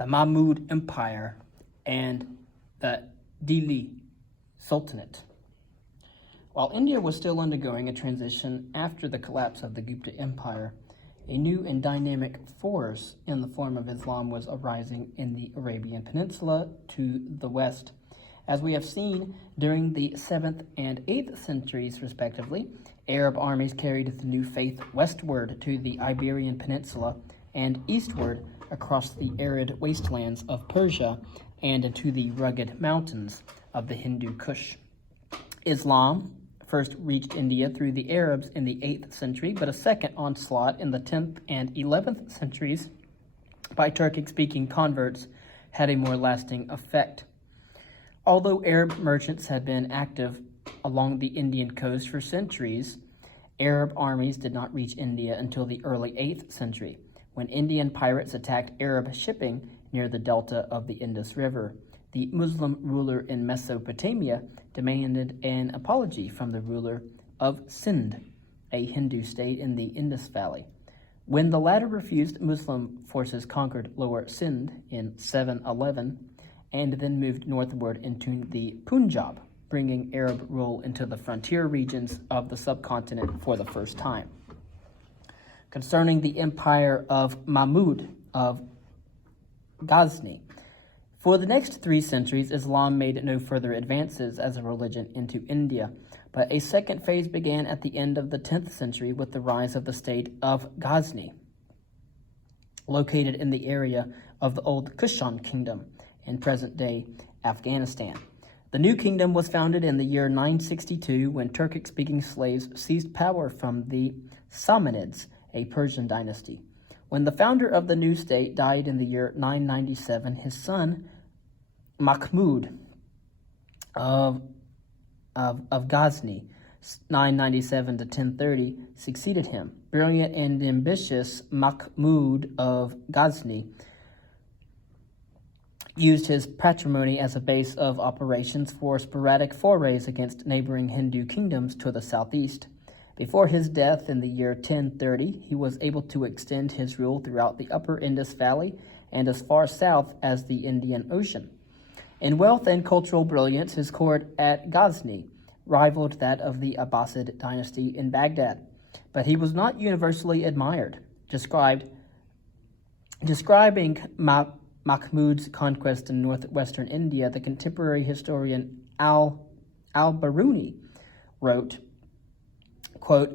the Mahmud Empire, and the Delhi Sultanate. While India was still undergoing a transition after the collapse of the Gupta Empire, a new and dynamic force in the form of Islam was arising in the Arabian Peninsula to the west. As we have seen during the 7th and 8th centuries, respectively, Arab armies carried the new faith westward to the Iberian Peninsula and eastward across the arid wastelands of Persia and into the rugged mountains of the Hindu Kush. Islam first reached India through the Arabs in the 8th century, but a second onslaught in the 10th and 11th centuries by Turkic-speaking converts had a more lasting effect. Although Arab merchants had been active along the Indian coast for centuries, Arab armies did not reach India until the early 8th century, when Indian pirates attacked Arab shipping near the delta of the Indus River. The Muslim ruler in Mesopotamia demanded an apology from the ruler of Sindh, a Hindu state in the Indus Valley. When the latter refused, Muslim forces conquered Lower Sindh in 711 and then moved northward into the Punjab, bringing Arab rule into the frontier regions of the subcontinent for the first time. Concerning the empire of Mahmud of Ghazni, for the next 3 centuries, Islam made no further advances as a religion into India, but a second phase began at the end of the 10th century with the rise of the state of Ghazni, located in the area of the old Kushan kingdom in present-day Afghanistan. The new kingdom was founded in the year 962 when Turkic-speaking slaves seized power from the Samanids, a Persian dynasty. When the founder of the new state died in the year 997, his son Mahmud of Ghazni, 997 to 1030, succeeded him. Brilliant and ambitious Mahmud of Ghazni used his patrimony as a base of operations for sporadic forays against neighboring Hindu kingdoms to the southeast. Before his death in the year 1030, he was able to extend his rule throughout the upper Indus Valley and as far south as the Indian Ocean. In wealth and cultural brilliance, his court at Ghazni rivaled that of the Abbasid dynasty in Baghdad, but he was not universally admired. Describing Mahmud's conquest in northwestern India, the contemporary historian al-Biruni wrote, quote,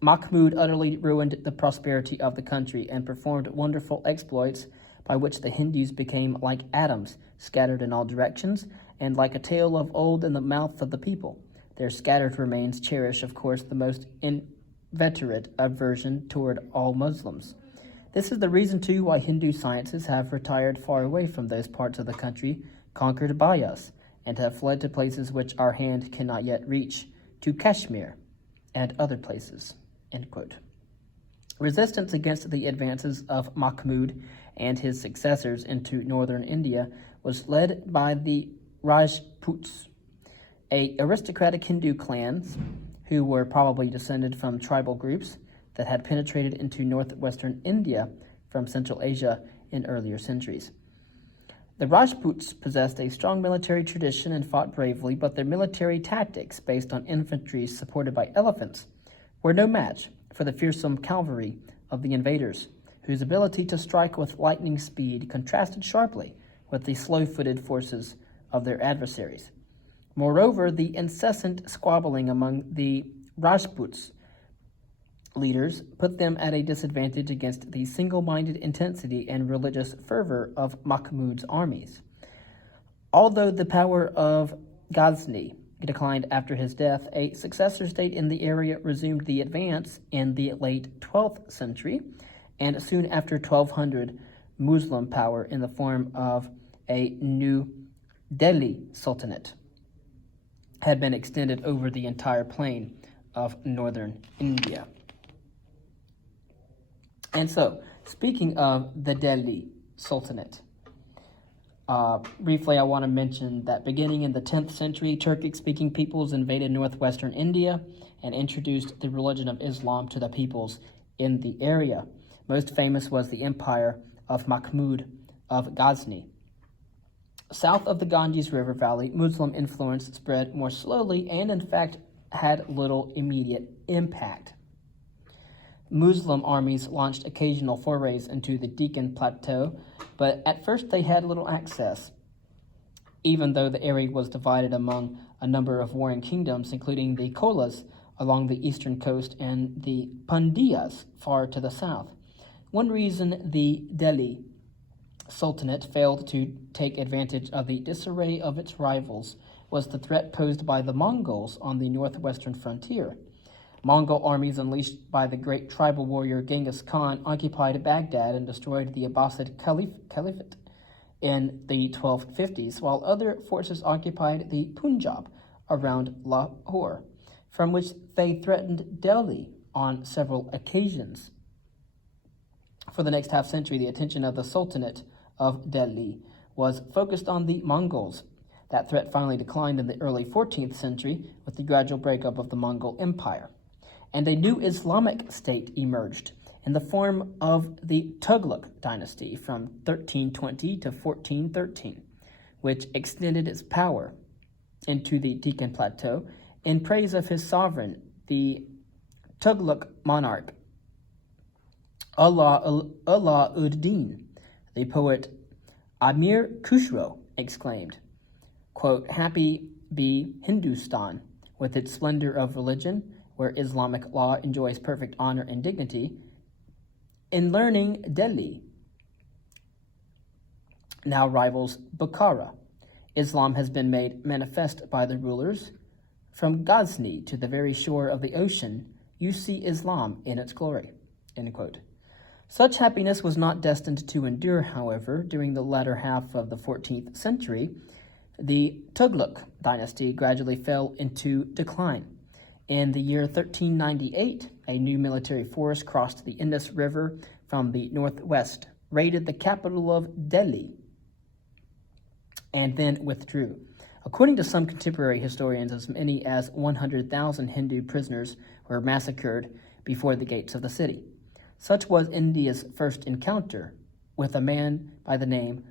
Mahmud utterly ruined the prosperity of the country and performed wonderful exploits by which the Hindus became like atoms, scattered in all directions, and like a tale of old in the mouth of the people. Their scattered remains cherish, of course, the most inveterate aversion toward all Muslims. This is the reason, too, why Hindu sciences have retired far away from those parts of the country conquered by us, and have fled to places which our hand cannot yet reach, to Kashmir and other places, end quote. Resistance against the advances of Mahmud and his successors into northern India was led by the Rajputs, a aristocratic Hindu clans who were probably descended from tribal groups that had penetrated into northwestern India from Central Asia in earlier centuries. The Rajputs possessed a strong military tradition and fought bravely, but their military tactics, based on infantry supported by elephants, were no match for the fearsome cavalry of the invaders, whose ability to strike with lightning speed contrasted sharply with the slow-footed forces of their adversaries. Moreover, the incessant squabbling among the Rajputs leaders put them at a disadvantage against the single-minded intensity and religious fervor of Mahmud's armies. Although the power of Ghazni declined after his death, a successor state in the area resumed the advance in the late 12th century, and soon after 1200, Muslim power in the form of a new Delhi Sultanate had been extended over the entire plain of northern India. And so, speaking of the Delhi Sultanate, briefly I want to mention that beginning in the 10th century, Turkic-speaking peoples invaded northwestern India and introduced the religion of Islam to the peoples in the area. Most famous was the empire of Mahmud of Ghazni. South of the Ganges River Valley, Muslim influence spread more slowly and, in fact, had little immediate impact. Muslim armies launched occasional forays into the Deccan Plateau, but at first they had little access, even though the area was divided among a number of warring kingdoms, including the Cholas along the eastern coast and the Pandyas far to the south. One reason the Delhi Sultanate failed to take advantage of the disarray of its rivals was the threat posed by the Mongols on the northwestern frontier. Mongol armies unleashed by the great tribal warrior Genghis Khan occupied Baghdad and destroyed the Abbasid Caliphate in the 1250s, while other forces occupied the Punjab around Lahore, from which they threatened Delhi on several occasions. For the next half-century, the attention of the Sultanate of Delhi was focused on the Mongols. That threat finally declined in the early 14th century with the gradual breakup of the Mongol Empire. And a new Islamic state emerged in the form of the Tughlaq dynasty from 1320 to 1413, which extended its power into the Deccan Plateau in praise of his sovereign, the Tughlaq monarch, Ala-ud-Din. The poet Amir Khusro exclaimed, quote, "Happy be Hindustan, with its splendor of religion, where Islamic law enjoys perfect honor and dignity. In learning, Delhi now rivals Bukhara. Islam has been made manifest by the rulers. From Ghazni to the very shore of the ocean, you see Islam in its glory." End quote. Such happiness was not destined to endure, however. During the latter half of the 14th century, the Tughlaq dynasty gradually fell into decline. In the year 1398, a new military force crossed the Indus River from the northwest, raided the capital of Delhi, and then withdrew. According to some contemporary historians, as many as 100,000 Hindu prisoners were massacred before the gates of the city. Such was India's first encounter with a man by the name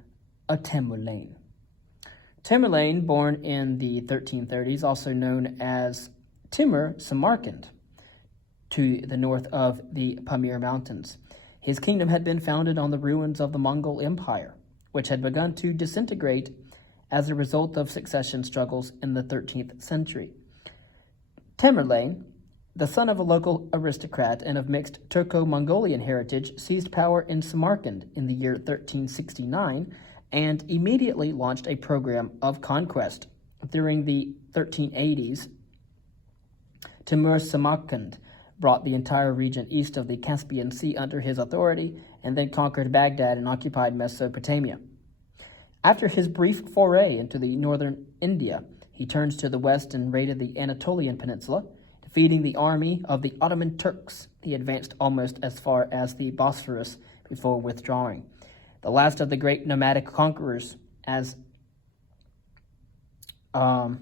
of Tamerlane. Tamerlane, born in the 1330s, also known as Timur Samarkand, to the north of the Pamir Mountains. His kingdom had been founded on the ruins of the Mongol Empire, which had begun to disintegrate as a result of succession struggles in the 13th century. Tamerlane, the son of a local aristocrat and of mixed Turco-Mongolian heritage, seized power in Samarkand in the year 1369 and immediately launched a program of conquest. During the 1380s, Timur Samarkand brought the entire region east of the Caspian Sea under his authority and then conquered Baghdad and occupied Mesopotamia. After his brief foray into the northern India, he turned to the west and raided the Anatolian Peninsula. Defeating the army of the Ottoman Turks, he advanced almost as far as the Bosphorus before withdrawing. The last of the great nomadic conquerors, as one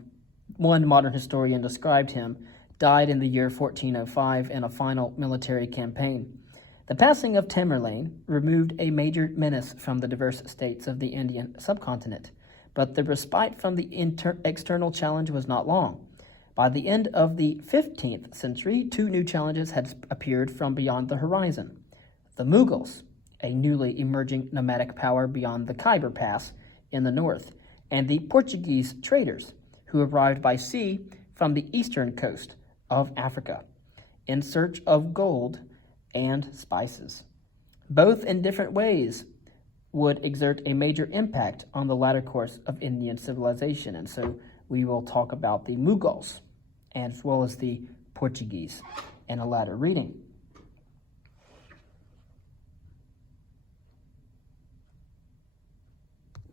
modern historian described him, died in the year 1405 in a final military campaign. The passing of Tamerlane removed a major menace from the diverse states of the Indian subcontinent, but the respite from the external challenge was not long. By the end of the 15th century, two new challenges had appeared from beyond the horizon. The Mughals, a newly emerging nomadic power beyond the Khyber Pass in the north, and the Portuguese traders, who arrived by sea from the eastern coast of Africa in search of gold and spices. Both in different ways would exert a major impact on the latter course of Indian civilization, and so we will talk about the Mughals as well as the Portuguese in a later reading.